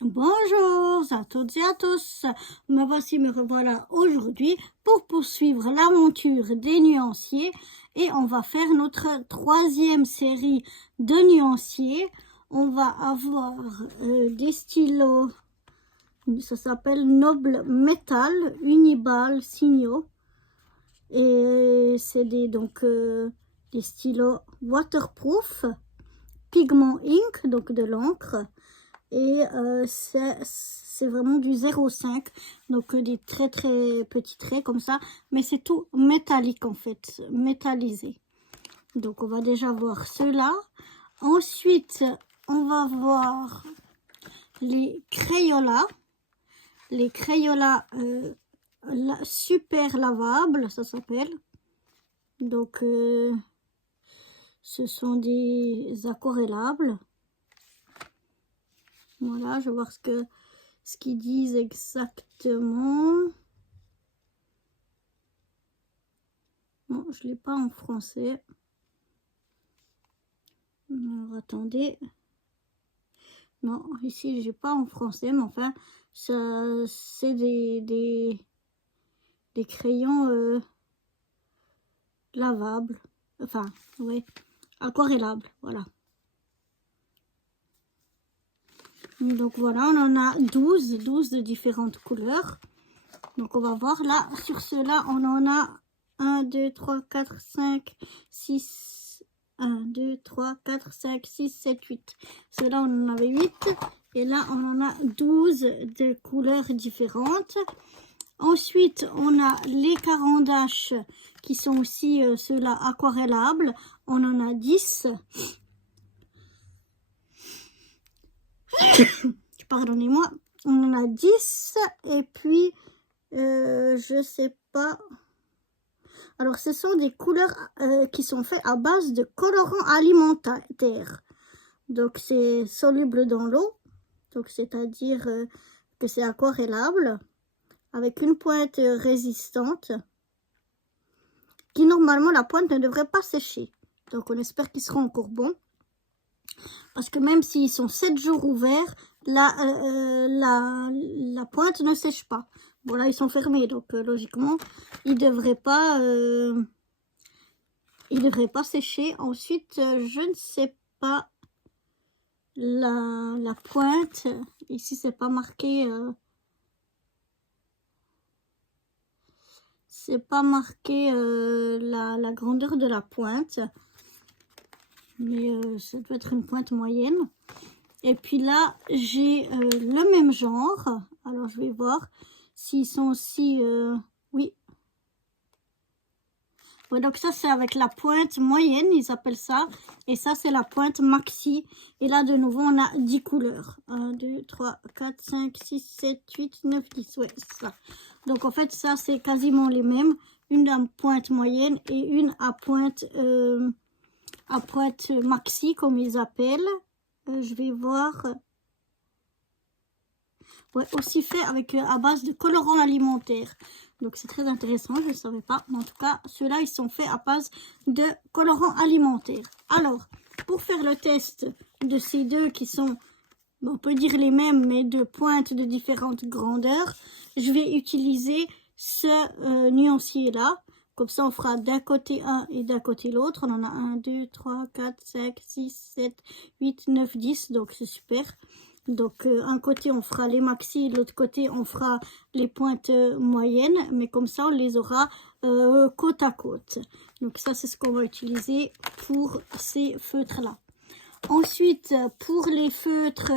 Bonjour à toutes et à tous, me voici, me revoilà aujourd'hui pour poursuivre l'aventure des nuanciers et on va faire notre troisième série de nuanciers. On va avoir des stylos, ça s'appelle Noble Metal Uniball Signaux et c'est des stylos waterproof, pigment ink, donc de l'encre. Et c'est vraiment du 0,5, donc des très très petits traits comme ça, mais c'est tout métallique en fait, métallisé. Donc on va déjà voir ceux-là. Ensuite on va voir les Crayola, super lavables, ça s'appelle. Donc ce sont des aquarellables. Voilà, je vais voir ce qu'ils disent exactement. Bon, je ne l'ai pas en français. Alors, attendez. Non, ici, je n'ai pas en français, mais enfin, c'est des crayons lavables. Enfin, oui, aquarellables, voilà. Donc voilà, on en a 12 de différentes couleurs. Donc on va voir là, sur ceux-là, on en a 1, 2, 3, 4, 5, 6, 1, 2, 3, 4, 5, 6, 7, 8. Ceux-là, on en avait 8. Et là, on en a 12 de couleurs différentes. Ensuite, on a les carandaches qui sont aussi ceux-là aquarellables. On en a 10. Pardonnez-moi. On en a 10. Et puis, je sais pas. Alors, ce sont des couleurs qui sont faites à base de colorants alimentaires. Donc, c'est soluble dans l'eau. Donc, c'est-à-dire que c'est aquarellable avec une pointe résistante qui, normalement, la pointe ne devrait pas sécher. Donc, on espère qu'ils seront encore bons. Parce que même s'ils sont 7 jours ouverts, la pointe ne sèche pas. Bon, là, ils sont fermés. Donc, logiquement, ils ne devraient pas... il ne devrait pas sécher. Ensuite, je ne sais pas la pointe. Ici, c'est pas marqué. C'est pas marqué la grandeur de la pointe. Mais ça doit être une pointe moyenne. Et puis là, j'ai le même genre. Alors, je vais voir s'ils sont aussi... oui. Ouais, donc ça, c'est avec la pointe moyenne, ils appellent ça. Et ça, c'est la pointe maxi. Et là, de nouveau, on a 10 couleurs. 1, 2, 3, 4, 5, 6, 7, 8, 9, 10. Ouais, c'est ça. Donc, en fait, ça, c'est quasiment les mêmes. Une à pointe moyenne et une à pointe maxi, comme ils appellent. Je vais voir. Ouais, aussi fait avec à base de colorants alimentaires. Donc c'est très intéressant, je ne savais pas. Mais en tout cas, ceux-là, ils sont faits à base de colorants alimentaires. Alors, pour faire le test de ces deux qui sont, on peut dire les mêmes, mais de pointes de différentes grandeurs, je vais utiliser ce nuancier-là. Comme ça, on fera d'un côté un et d'un côté l'autre. On en a 1, 2, 3, 4, 5, 6, 7, 8, 9, 10. Donc, c'est super. Donc, un côté, on fera les maxi, de l'autre côté, on fera les pointes moyennes. Mais comme ça, on les aura côte à côte. Donc, ça, c'est ce qu'on va utiliser pour ces feutres-là. Ensuite, pour les feutres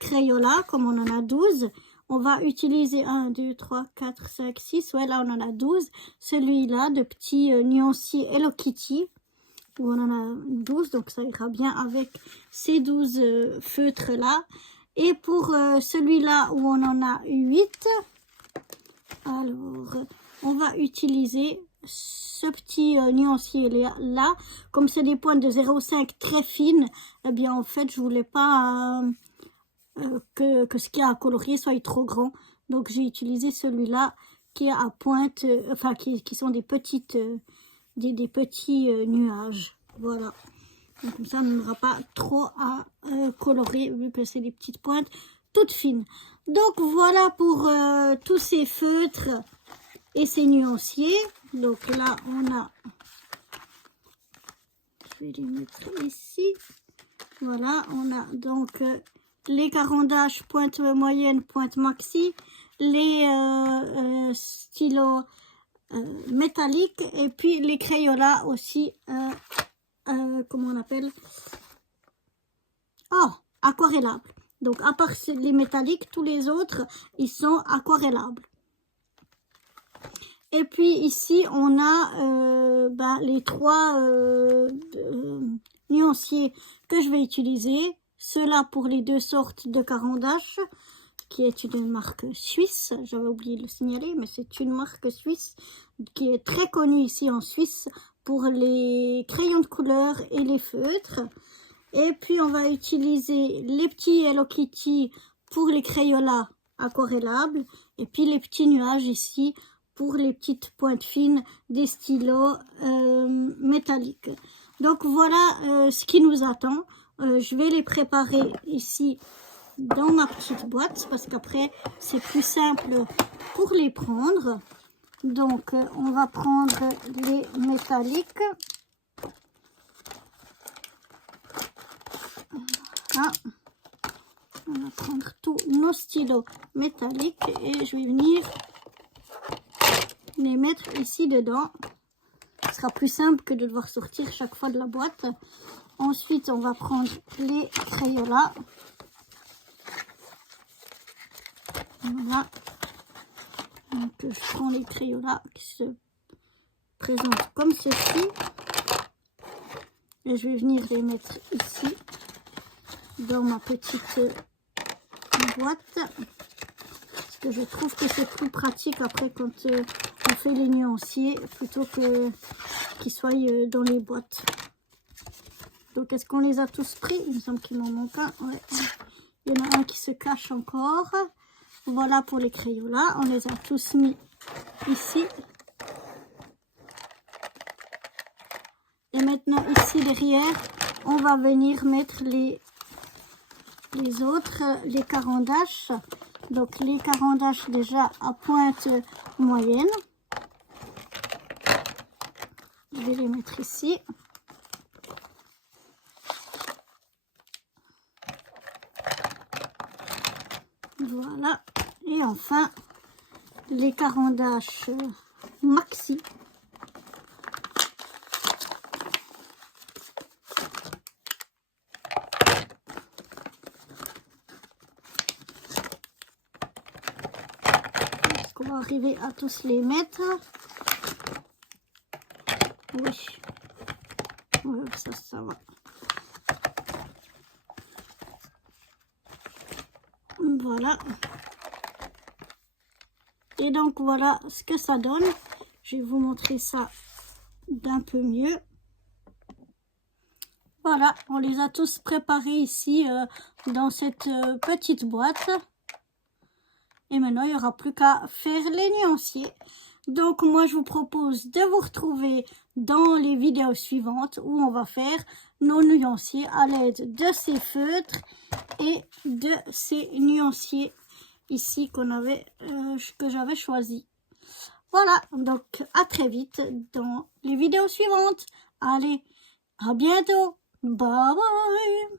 Crayola, comme on en a 12, on va utiliser 1, 2, 3, 4, 5, 6. Ouais, là, on en a 12. Celui-là, de petit nuancier Hello Kitty, où on en a 12. Donc, ça ira bien avec ces 12 feutres-là. Et pour celui-là, où on en a 8, alors, on va utiliser ce petit nuancier-là. Comme c'est des pointes de 0,5 très fines, eh bien, en fait, je voulais pas... que ce qui a à colorier soit trop grand. Donc, j'ai utilisé celui-là qui est à pointe, enfin, qui sont des petites, des petits nuages. Voilà. Donc, comme ça, on n'aura pas trop à colorer vu que c'est des petites pointes toutes fines. Donc voilà pour tous ces feutres et ces nuanciers. Donc là, on a... Je vais les mettre ici. Voilà, on a donc les carandages pointe moyenne, pointe maxi, les stylos métalliques et puis les crayolas aussi, comment on appelle? Oh, aquarellables. Donc à part les métalliques, tous les autres, ils sont aquarellables. Et puis ici, on a les trois nuanciers que je vais utiliser. Ceux-là pour les deux sortes de carandache, qui est une marque suisse. J'avais oublié de le signaler, mais c'est une marque suisse qui est très connue ici en Suisse pour les crayons de couleur et les feutres. Et puis, on va utiliser les petits Hello Kitty pour les crayolas aquarellables. Et puis, les petits nuages ici pour les petites pointes fines des stylos métalliques. Donc, voilà ce qui nous attend. Je vais les préparer ici dans ma petite boîte parce qu'après, c'est plus simple pour les prendre. Donc, on va prendre les métalliques. Voilà. On va prendre tous nos stylos métalliques et je vais venir les mettre ici dedans. Ce sera plus simple que de devoir sortir chaque fois de la boîte. Ensuite, on va prendre les crayolas. Voilà. Donc, je prends les crayolas qui se présentent comme ceci. Et je vais venir les mettre ici, dans ma petite boîte. Parce que je trouve que c'est plus pratique après quand on fait les nuanciers, plutôt que qu'ils soient dans les boîtes. Donc, est-ce qu'on les a tous pris? Il me semble qu'il m'en manque un. Ouais. Il y en a un qui se cache encore. Voilà pour les crayolas. On les a tous mis ici. Et maintenant, ici derrière, on va venir mettre les autres, les carandaches. Donc, les carandaches déjà à pointe moyenne. Je vais les mettre ici. Voilà. Et enfin, les carandaches maxi. Est-ce qu'on va arriver à tous les mettre? Oui. Ouais, ça va. Voilà. Et donc, voilà ce que ça donne. Je vais vous montrer ça d'un peu mieux. Voilà, on les a tous préparés ici dans cette petite boîte. Et maintenant, il n'y aura plus qu'à faire les nuanciers. Donc, moi, je vous propose de vous retrouver dans les vidéos suivantes où on va faire nos nuanciers à l'aide de ces feutres et de ces nuanciers ici que j'avais choisi. Voilà, donc à très vite dans les vidéos suivantes. Allez, à bientôt. Bye bye.